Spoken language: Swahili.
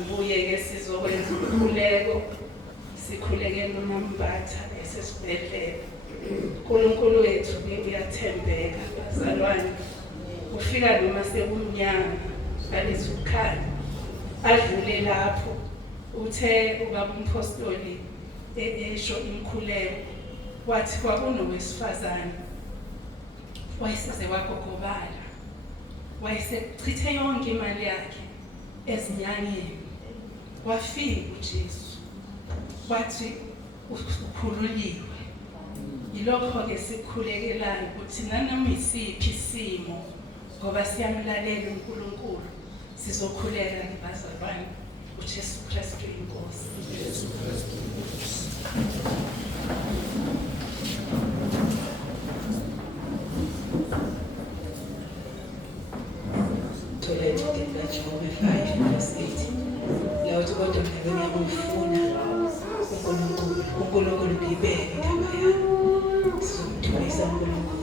Asibuye-ke sizokwenza umkhuleko, sikhulekele uMambatha esesibhedlela. uNkulunkulu wethu-ke uyathembeka bazalwane, ufika noma sekumnyama aletha ukukhanya. Adlule lapho uthe ubaba umpostoli esho imkhuleko, wathi kwakunowesifazane wayesize wagogobala, wayesechithe yonke imali yakhe ezinyangeni. Wafika uJesu wathi ukhululiwe. Yilokho-ke sikukhulekelayo ukuthi nanoma isiphi isimo, ngoba siyamlalela uNkulunkulu, sizokhuleka bazalwane. uJesu Kristu inkosi. Job 5:8. Lawuthi kodwa mina ngiyakufuna uNkulunkulu ngibeke igama yami. Sizomthulisa uNkulunkulu.